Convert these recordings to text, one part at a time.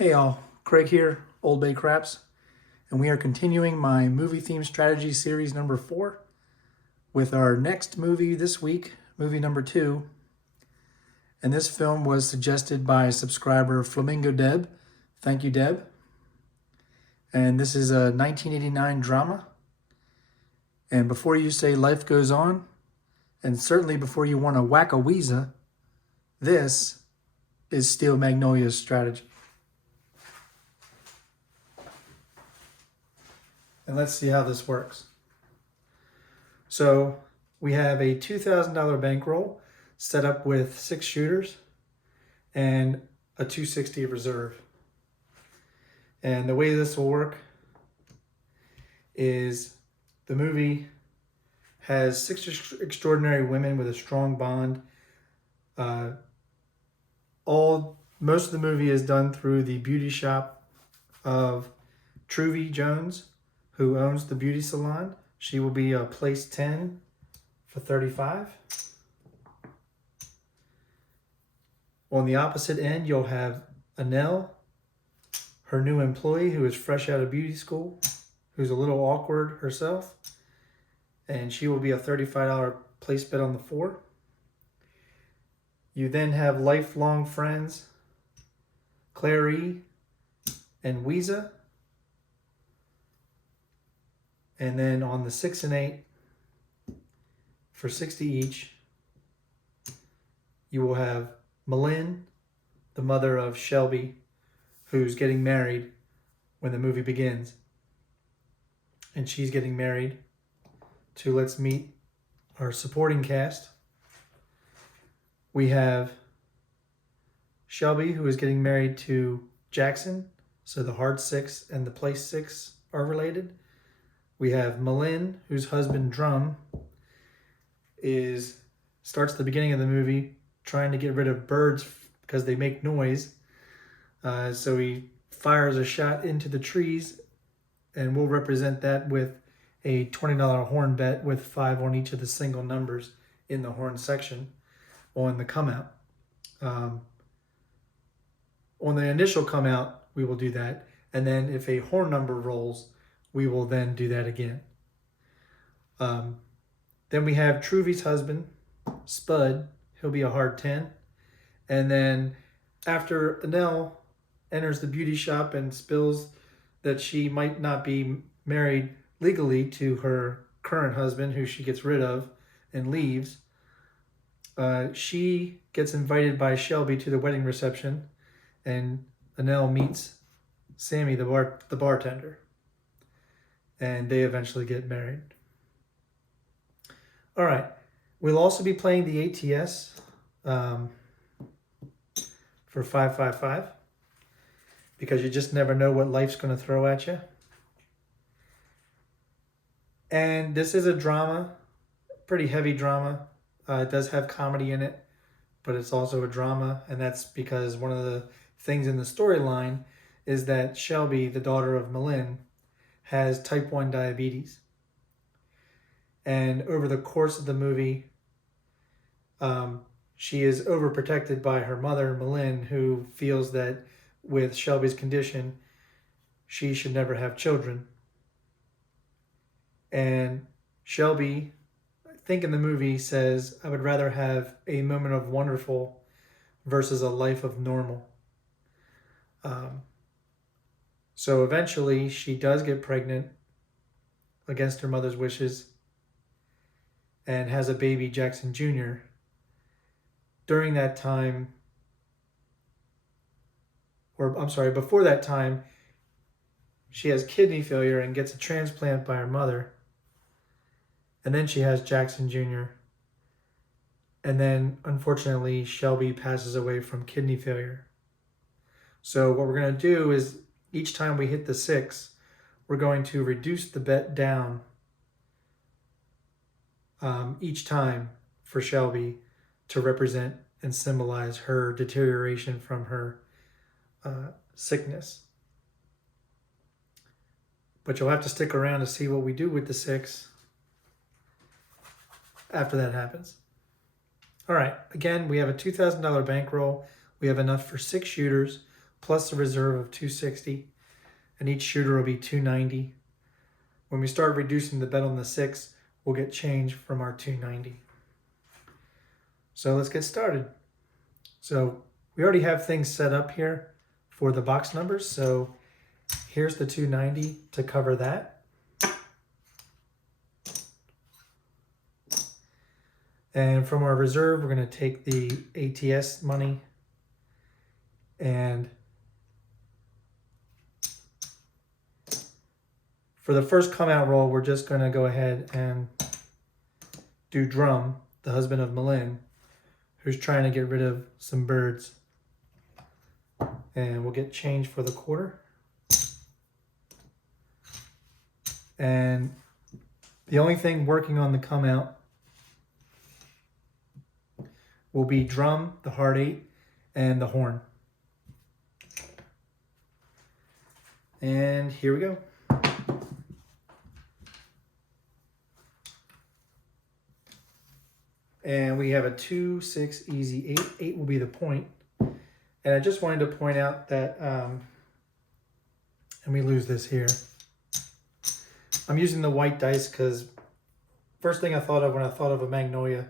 Hey all, Craig here, Old Bay Craps, and we are continuing my movie theme strategy series number 4 with our next movie this week, movie number 2. And this film was suggested by subscriber Flamingo Deb. Thank you, Deb. And this is a 1989 drama. And before you say life goes on, and certainly before you want to whack a Ouiser, this is Steel Magnolias Strategy. And let's see how this works. So we have a $2,000 bankroll set up with 6 shooters and a 260 reserve. And the way this will work is the movie has 6 extraordinary women with a strong bond. Most of the movie is done through the beauty shop of Truvy Jones, who owns the Beauty Salon. She will be place 10 for 35. On the opposite end, you'll have Anelle, her new employee who is fresh out of beauty school, who's a little awkward herself, and she will be a $35 place bet on the 4. You then have lifelong friends, Clarie and Ouiser. And then on the 6 and 8, for 60 each, you will have Malin, the mother of Shelby, who's getting married when the movie begins. And she's getting married to, let's meet our supporting cast. We have Shelby, who is getting married to Jackson. So the hard 6 and the place 6 are related. We have Malin, whose husband Drum starts the beginning of the movie trying to get rid of birds because they make noise. So he fires a shot into the trees, and we'll represent that with a $20 horn bet with 5 on each of the single numbers in the horn section on the come out. On the initial come out, we will do that. And then if a horn number rolls, we will then do that again. Then we have Truvy's husband, Spud. He'll be a hard 10. And then after Anelle enters the beauty shop and spills that she might not be married legally to her current husband, who she gets rid of and leaves, she gets invited by Shelby to the wedding reception, and Anelle meets Sammy, the bartender. And they eventually get married. All right. We'll also be playing the ATS for 555 because you just never know what life's going to throw at you. And this is a drama, pretty heavy drama. It does have comedy in it, but it's also a drama. And that's because one of the things in the storyline is that Shelby, the daughter of Malin, has type 1 diabetes. And over the course of the movie, she is overprotected by her mother, Malin, who feels that with Shelby's condition, she should never have children. And Shelby, I think in the movie, says, I would rather have a moment of wonderful versus a life of normal. So eventually she does get pregnant against her mother's wishes and has a baby, Jackson Jr. During that time, before that time, she has kidney failure and gets a transplant by her mother. And then she has Jackson Jr. And then, unfortunately, Shelby passes away from kidney failure. So what we're going to do is, each time we hit the 6, we're going to reduce the bet down each time for Shelby to represent and symbolize her deterioration from her sickness. But you'll have to stick around to see what we do with the 6 after that happens. All right, again, we have a $2,000 bankroll. We have enough for 6 shooters. plus a reserve of 260, and each shooter will be 290. When we start reducing the bet on the 6, we'll get change from our 290. So let's get started. So we already have things set up here for the box numbers. So here's the 290 to cover that. And from our reserve, we're going to take the ATS money and for the first come out roll, we're just going to go ahead and do Drum, the husband of Malin, who's trying to get rid of some birds. And we'll get change for the quarter. And the only thing working on the come out will be Drum, the heart 8, and the horn. And here we go. And we have a 2, 6, easy 8. 8 will be the point. And I just wanted to point out that, and we lose this here. I'm using the white dice because first thing I thought of when I thought of a magnolia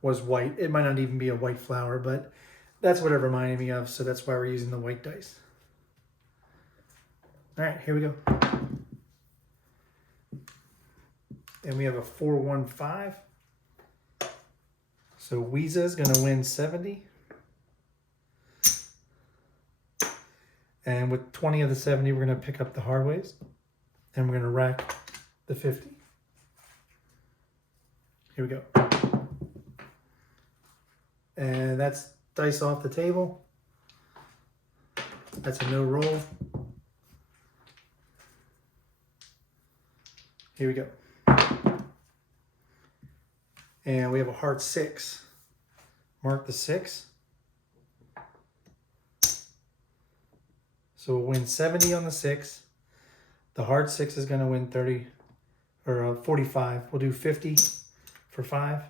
was white. It might not even be a white flower, but that's what it reminded me of. So that's why we're using the white dice. All right, here we go. And we have a 4, 1, 5. So Ouiser is going to win 70. And with 20 of the 70, we're going to pick up the hard ways. And we're going to rack the 50. Here we go. And that's dice off the table. That's a no roll. Here we go. And we have a heart 6. Mark the 6. So we'll win 70 on the 6. The heart 6 is going to win 30 or 45. We'll do 50 for 5.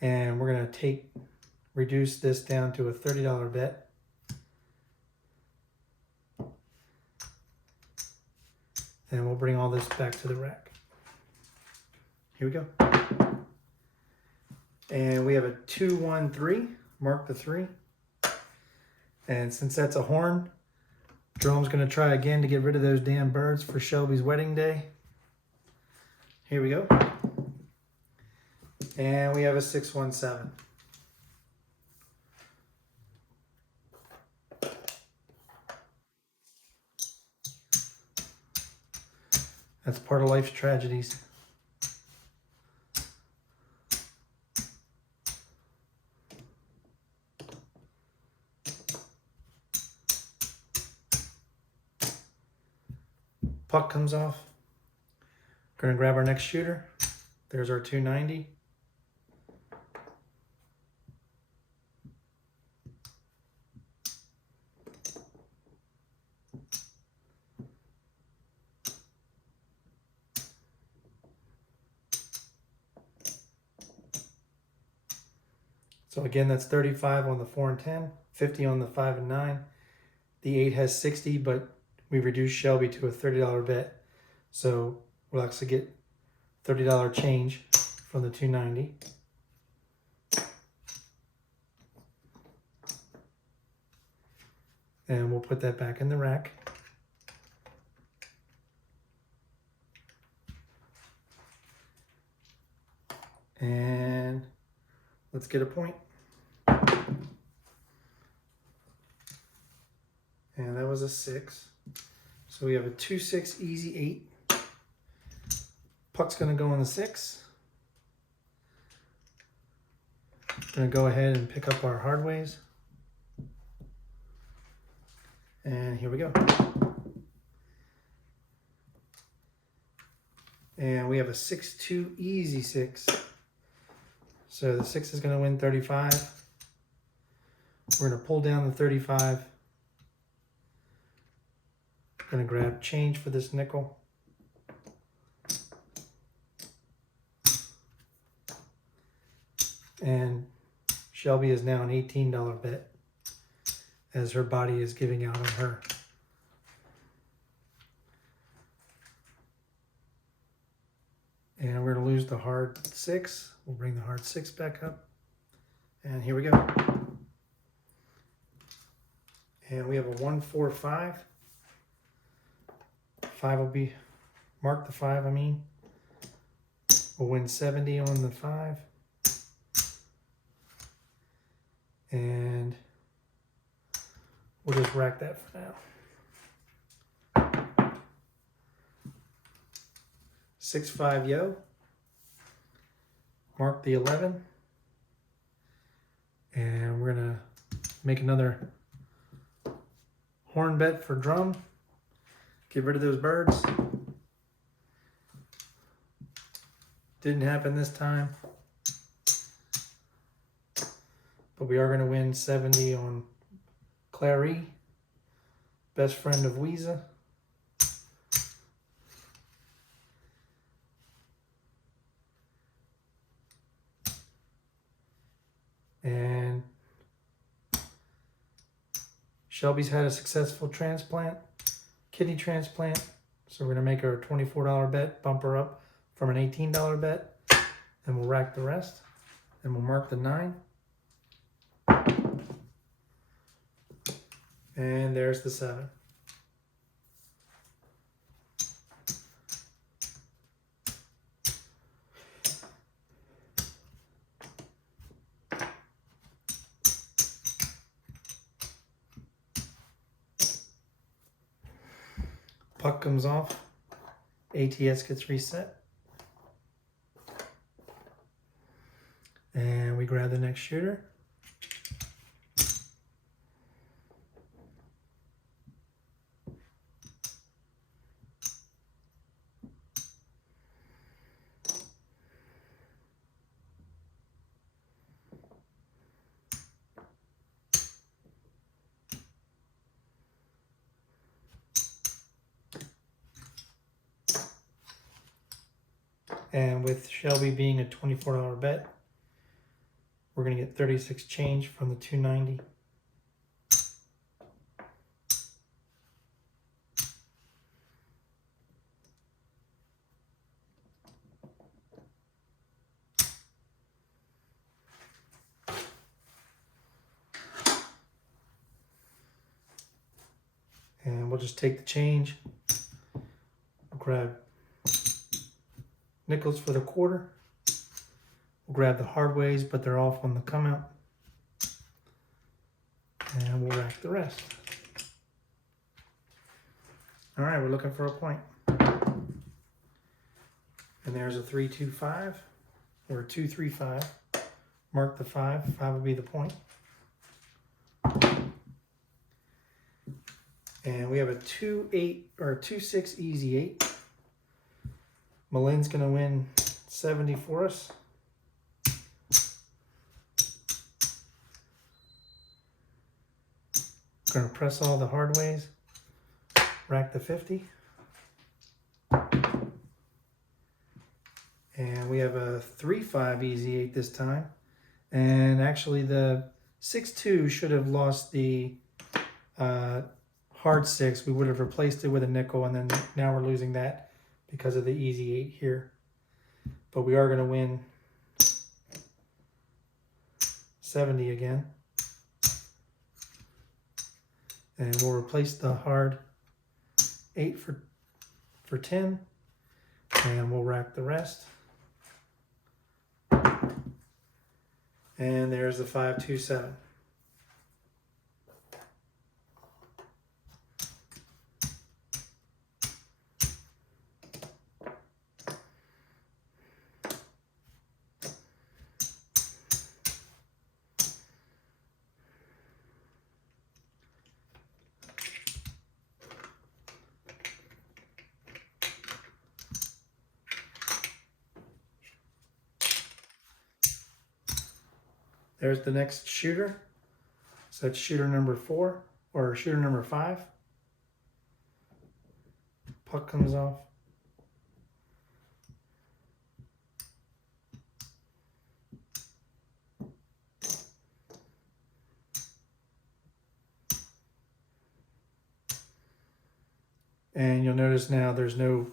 And we're going to reduce this down to a $30 bet. And we'll bring all this back to the rack. Here we go. And we have a 2, 1, 3. Mark the 3. And since that's a horn, Drum's going to try again to get rid of those damn birds for Shelby's wedding day. Here we go. And we have a 6, 1, 7. That's part of life's tragedies. Puck comes off. We're going to grab our next shooter. There's our 290. So again, that's 35 on the 4 and 10, 50 on the 5 and 9. The 8 has 60, but we reduced Shelby to a $30 bet. So we'll actually get $30 change from the 290. And we'll put that back in the rack. And let's get a point. And that was a 6. So we have a 2, 6, easy 8. Puck's going to go on the 6. Going to go ahead and pick up our hard ways. And here we go. And we have a 6, 2, easy 6. So the 6 is going to win 35. We're going to pull down the 35. Going to grab change for this nickel. And Shelby is now an $18 bet. as her body is giving out on her. And we're going to lose the hard 6. We'll bring the hard 6 back up. And here we go. And we have a 1, 4, 5. 5 will be, mark the 5, I mean. We'll win 70 on the 5. And we'll just rack that for now. 6, 5, yo. Mark the 11. And we're going to make another horn bet for drum. Get rid of those birds. Didn't happen this time. But we are going to win 70 on Clarie, best friend of Ouiser. And Shelby's had a successful transplant, kidney transplant. So we're going to make her a $24 bet, bump her up from an $18 bet, and we'll rack the rest. And we'll mark the 9. And there's the 7. Puck comes off, ATS gets reset, and we grab the next shooter. And with Shelby being a $24 bet, we're going to get 36 change from the 290. And we'll just take the change, grab nickels for the quarter. We'll grab the hard ways, but they're off on the come out. And we'll rack the rest. All right, we're looking for a point. And there's a 3, 2, 5, or a 2, 3, 5. Mark the 5. 5 will be the point. And we have a 2, 8, or a 2, 6 easy 8. Malin's going to win 70 for us. Going to press all the hard ways. Rack the 50. And we have a 3, 5 easy 8 this time. And actually the 6, 2 should have lost the hard 6. We would have replaced it with a nickel, and then now we're losing that because of the easy 8 here. But we are going to win 70 again. And we'll replace the hard 8 for 10. And we'll rack the rest. And there's the 5, 2, 7. There's the next shooter. So that's shooter number 4, or shooter number 5. Puck comes off. And you'll notice now there's no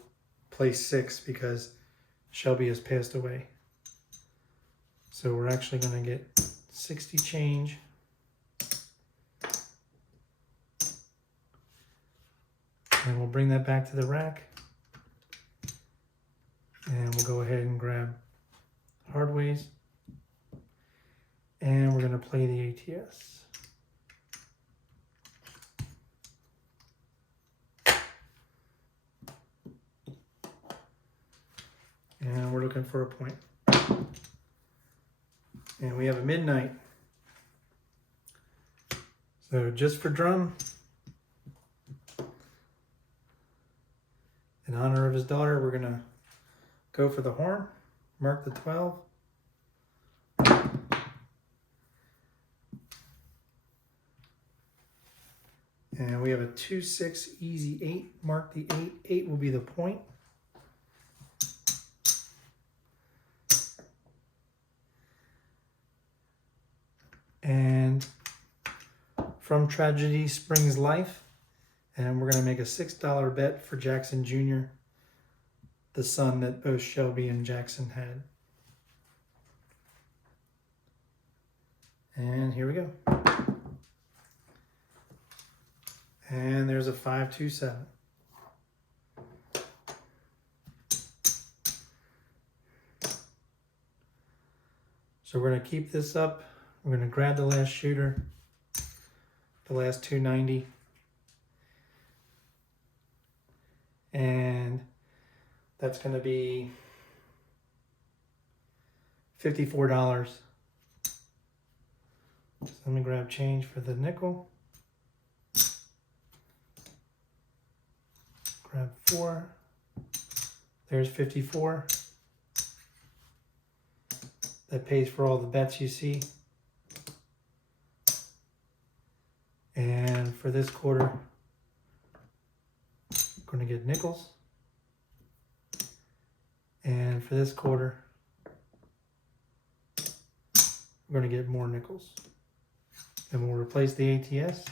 place 6 because Shelby has passed away. So we're actually going to get 60 change. And we'll bring that back to the rack. And we'll go ahead and grab hardways. And we're going to play the ATS. And we're looking for a point. And we have a midnight. So just for drum, in honor of his daughter, we're gonna go for the horn, mark the 12. And we have a 2-6 easy 8, mark the 8. 8 will be the point. And from tragedy springs life. And we're going to make a $6 bet for Jackson Jr., the son that both Shelby and Jackson had. And here we go. And there's a 5-2-7. So we're going to keep this up. We're going to grab the last shooter, the last 290. And that's going to be $54. So let me grab change for the nickel. Grab 4. There's 54. That pays for all the bets you see. And for this quarter, I'm going to get nickels. And for this quarter, we're going to get more nickels. And we'll replace the ATS.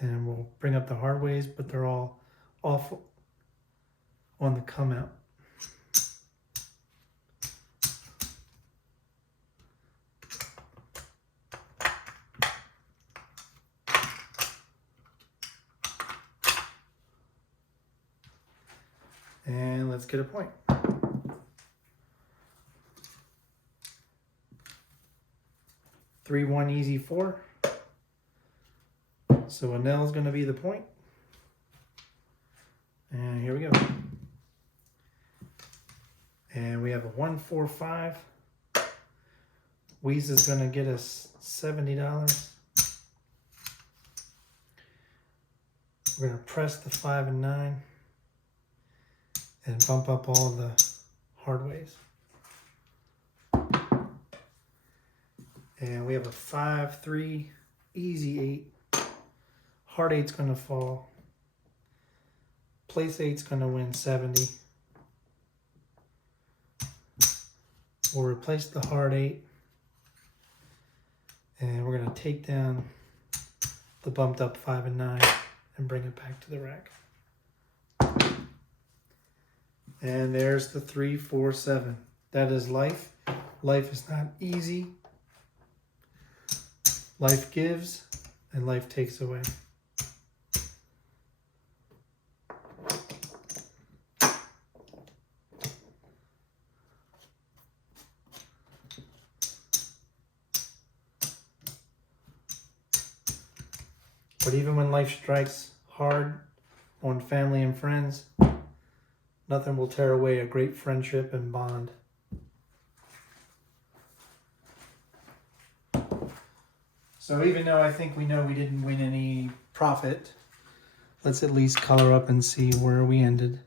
And we'll bring up the hard ways, but they're all off on the come out. And let's get a point. Three, 1, easy 4. So Anelle is going to be the point. And here we go. And we have a 1-4-5. Ouiser is going to get us $70. We're going to press the 5 and 9 and bump up all the hard ways. And we have a 5-3 easy 8. Hard 8's going to fall. Place 8's going to win 70. We'll replace the hard 8. And we're going to take down the bumped up 5 and 9 and bring it back to the rack. And there's the 3, 4, 7. That is life. Life is not easy. Life gives and life takes away. But even when life strikes hard on family and friends, nothing will tear away a great friendship and bond. So even though I think we know we didn't win any profit, let's at least color up and see where we ended.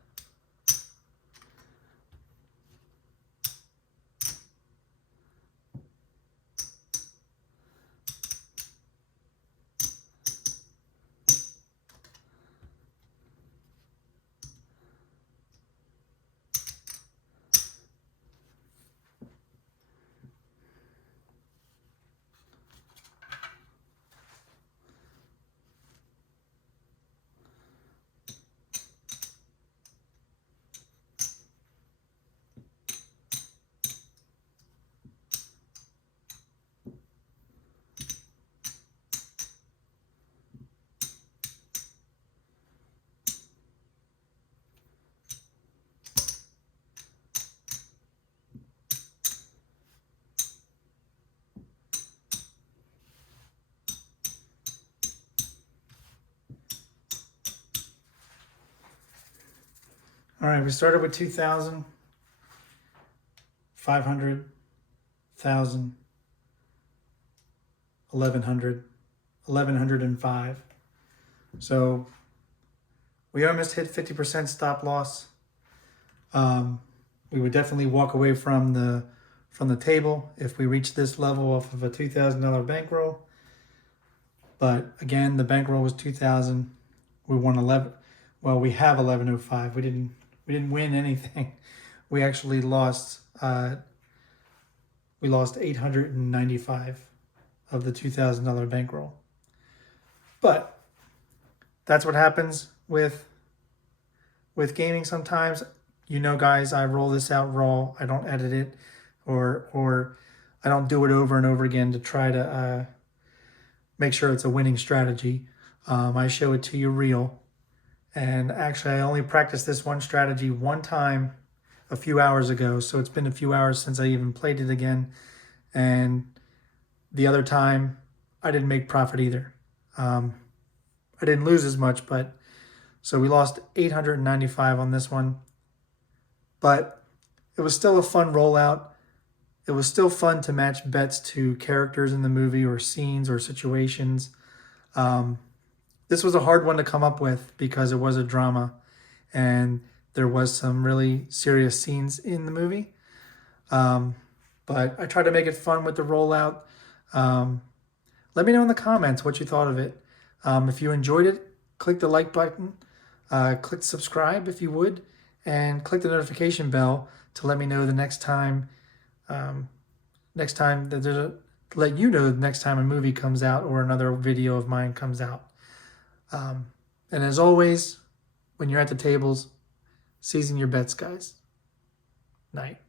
All right, we started with 2,000, 500, 1,000, 1,100, 1,105. So we almost hit 50% stop loss. We would definitely walk away from the table if we reach this level off of a $2,000 bankroll. But again, the bankroll was 2,000. We won 11. Well, we have 1105. We didn't win anything. We actually lost. We lost 895 of the $2,000 bankroll. But that's what happens with gaming sometimes. You know, guys, I roll this out raw. I don't edit it, or I don't do it over and over again to try to make sure it's a winning strategy. I show it to you real. And actually, I only practiced this one strategy one time a few hours ago. So it's been a few hours since I even played it again. And the other time, I didn't make profit either. I didn't lose as much, but so we lost 895 on this one. But it was still a fun rollout. It was still fun to match bets to characters in the movie or scenes or situations. This was a hard one to come up with because it was a drama and there was some really serious scenes in the movie. But I tried to make it fun with the rollout. Let me know in the comments what you thought of it. If you enjoyed it, click the like button, click subscribe if you would, and click the notification bell to let me know the next time. Let you know the next time a movie comes out or another video of mine comes out. And as always, when you're at the tables, season your bets, guys. Night.